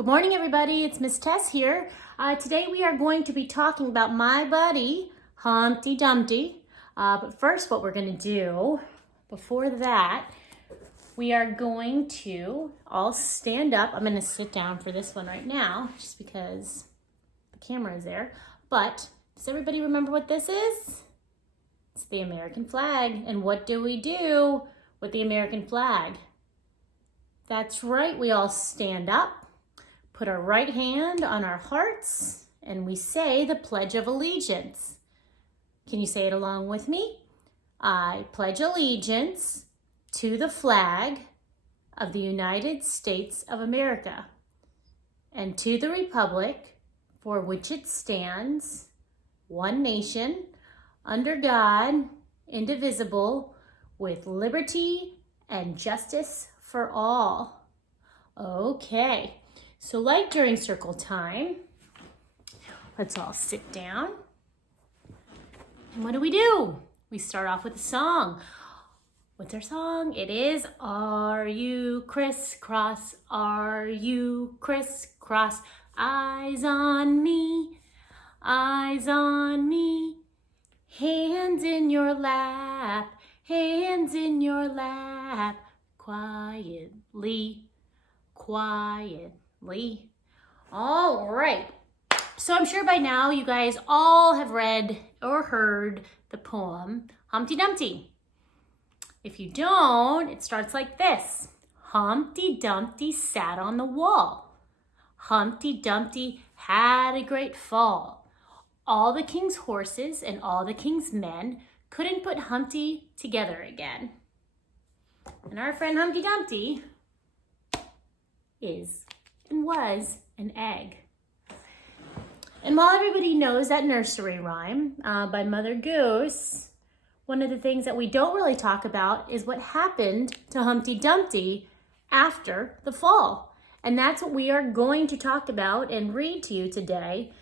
Good morning, everybody. It's Miss Tess here. Today we are going to be talking about my buddy, Humpty Dumpty. But first, what we're going to do, before that, we are going to all stand up. I'm going to sit down for this one right now, just because the camera is there. But does everybody remember what this is? It's the American flag. And what do we do with the American flag? That's right, we all stand up. Put our right hand on our hearts and we say the Pledge of Allegiance. Can you say it along with me? I pledge allegiance to the flag of the United States of America and to the republic for which it stands, one nation, under God, indivisible, with liberty and justice for all. Okay. So like during circle time, let's all sit down. And what do? We start off with a song. What's our song? It is, are you crisscross? Are you crisscross? Eyes on me, eyes on me. Hands in your lap, hands in your lap. Quietly, quietly. All right. So I'm sure by now you guys all have read or heard the poem Humpty Dumpty. If you don't, it starts like this. Humpty Dumpty sat on the wall. Humpty Dumpty had a great fall. All the king's horses and all the king's men couldn't put Humpty together again. And our friend Humpty Dumpty is and was an egg. And while everybody knows that nursery rhyme by Mother Goose, one of the things that we don't really talk about is what happened to Humpty Dumpty after the fall. And that's what we are going to talk about and read to you today.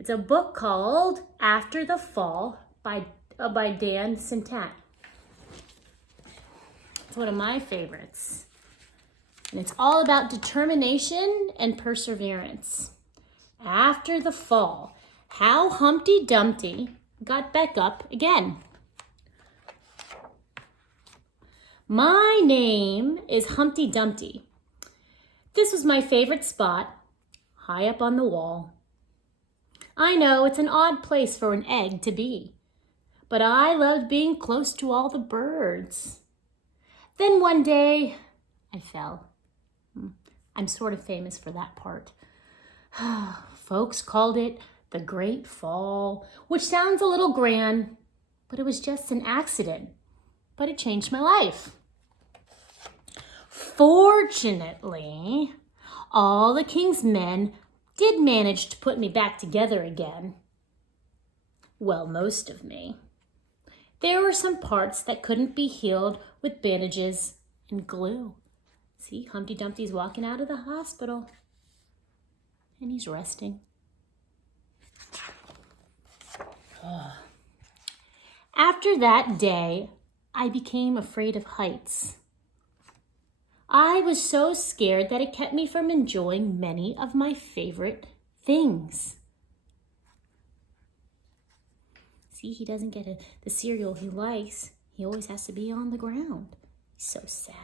It's a book called After the Fall by Dan Santat. It's one of my favorites. And it's all about determination and perseverance. After the fall, how Humpty Dumpty got back up again. My name is Humpty Dumpty. This was my favorite spot, high up on the wall. I know it's an odd place for an egg to be, but I loved being close to all the birds. Then one day, I fell. I'm sort of famous for that part. Folks called it the Great Fall, which sounds a little grand, but it was just an accident. But it changed my life. Fortunately, all the king's men did manage to put me back together again. Well, most of me. There were some parts that couldn't be healed with bandages and glue. See, Humpty Dumpty's walking out of the hospital and he's resting. After that day, I became afraid of heights. I was so scared that it kept me from enjoying many of my favorite things. See, he doesn't get the cereal he likes. He always has to be on the ground. He's so sad.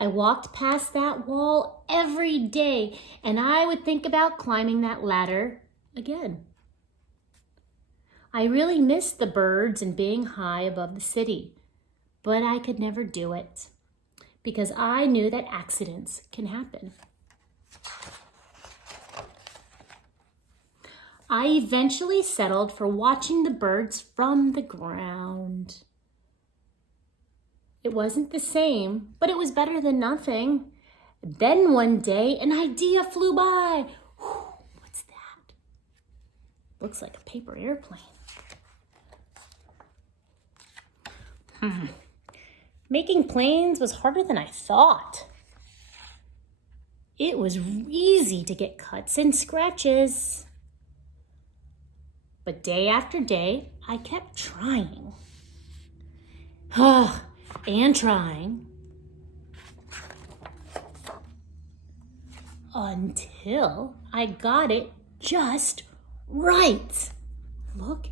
I walked past that wall every day, and I would think about climbing that ladder again. I really missed the birds and being high above the city, but I could never do it because I knew that accidents can happen. I eventually settled for watching the birds from the ground. It wasn't the same, but it was better than nothing. Then one day, an idea flew by. What's that? Looks like a paper airplane. Making planes was harder than I thought. It was easy to get cuts and scratches. But day after day, I kept trying. and trying until I got it just right. Look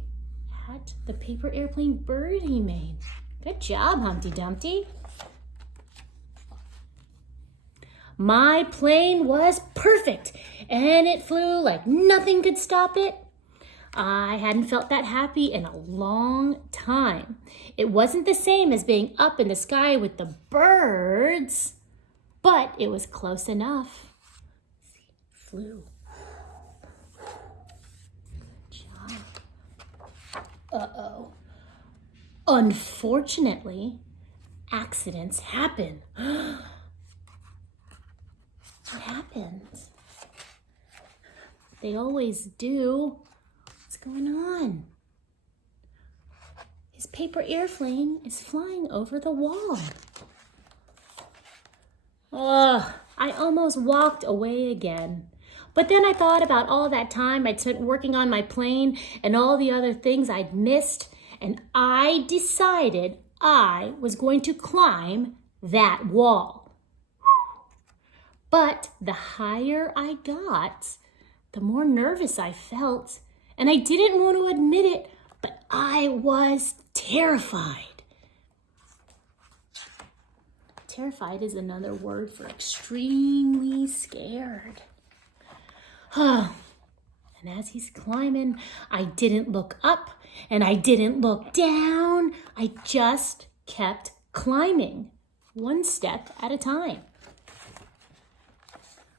at the paper airplane bird he made. Good job, Humpty Dumpty. My plane was perfect, and it flew like nothing could stop it. I hadn't felt that happy in a long time. It wasn't the same as being up in the sky with the birds, but it was close enough. Flew. Good job. Uh-oh. Unfortunately, accidents happen. What happened? They always do. What's going on? His paper airplane is flying over the wall. Ugh, I almost walked away again. But then I thought about all that time I'd spent working on my plane and all the other things I'd missed, and I decided I was going to climb that wall. But the higher I got, the more nervous I felt. And I didn't want to admit it, but I was terrified. Terrified is another word for extremely scared. And as he's climbing, I didn't look up and I didn't look down. I just kept climbing, one step at a time.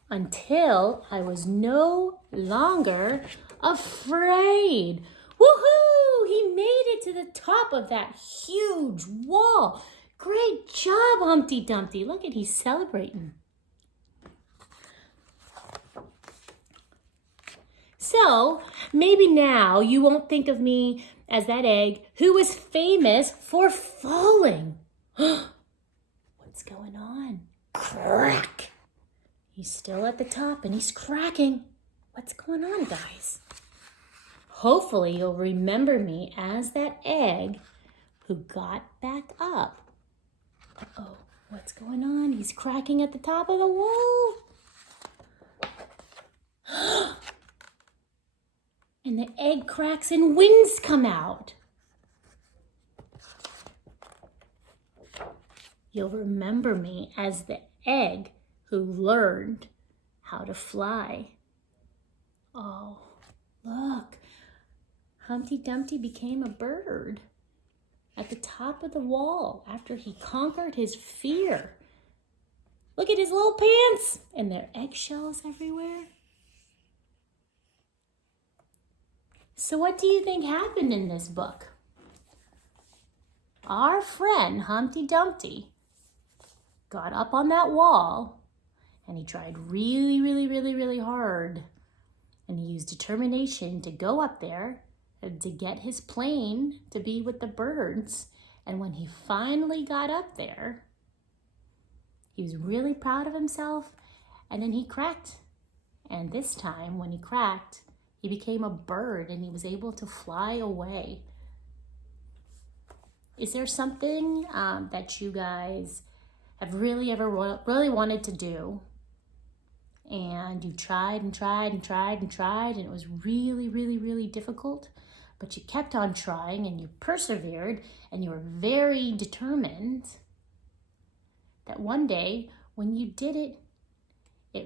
Until I was no longer afraid. Woohoo! He made it to the top of that huge wall. Great job, Humpty Dumpty. Look at, he's celebrating. So, maybe now you won't think of me as that egg who was famous for falling. What's going on? Crack! He's still at the top and he's cracking. What's going on, guys? Hopefully you'll remember me as that egg who got back up. Uh-oh, what's going on? He's cracking at the top of the wall. And the egg cracks and wings come out. You'll remember me as the egg who learned how to fly. Oh, look. Humpty Dumpty became a bird at the top of the wall after he conquered his fear. Look at his little pants, and there are eggshells everywhere. So what do you think happened in this book? Our friend Humpty Dumpty got up on that wall and he tried really hard. And he used determination to go up there and to get his plane to be with the birds. And when he finally got up there, he was really proud of himself. And then he cracked. And this time when he cracked, he became a bird and he was able to fly away. Is there something that you guys have really wanted to do, and you tried and it was really difficult, but you kept on trying and you persevered and you were very determined, that one day when you did it,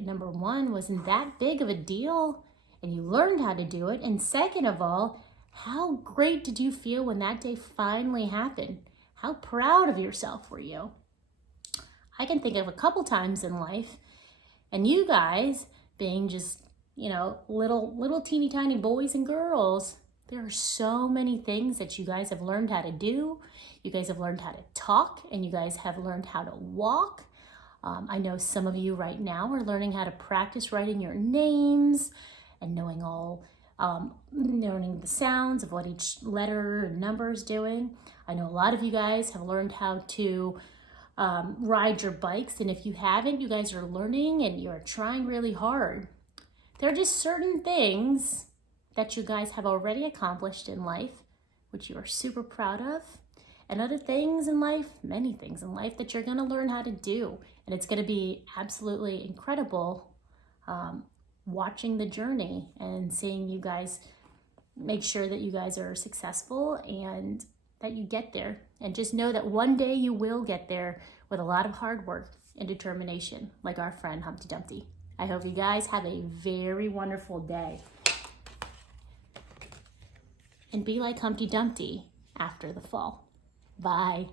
number one, wasn't that big of a deal and you learned how to do it, and second of all, how great did you feel when that day finally happened? How proud of yourself were you? I can think of a couple times in life, and you guys being just, little teeny tiny boys and girls, there are so many things that you guys have learned how to do. You guys have learned how to talk, and you guys have learned how to walk. I know some of you right now are learning how to practice writing your names and knowing the sounds of what each letter and number is doing. I know a lot of you guys have learned how to ride your bikes, and if you haven't, you guys are learning and you're trying really hard. There are just certain things that you guys have already accomplished in life, which you are super proud of, and other things in life, many things in life that you're going to learn how to do. And it's going to be absolutely incredible watching the journey and seeing you guys make sure that you guys are successful and that you get there. And just know that one day you will get there with a lot of hard work and determination, like our friend Humpty Dumpty. I hope you guys have a very wonderful day. And be like Humpty Dumpty after the fall. Bye.